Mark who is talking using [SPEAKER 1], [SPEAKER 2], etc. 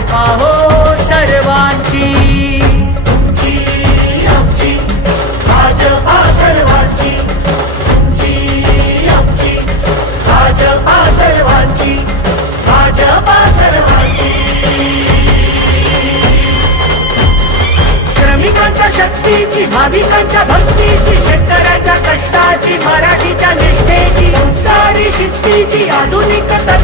[SPEAKER 1] पाहो हो सर्वांची श्रमिकांच्या शक्तीची भाविकांच्या भक्तीची शेतकऱ्यांच्या कष्टाची मराठीच्या निष्ठेची हिंसारी शिस्तीची आधुनिकता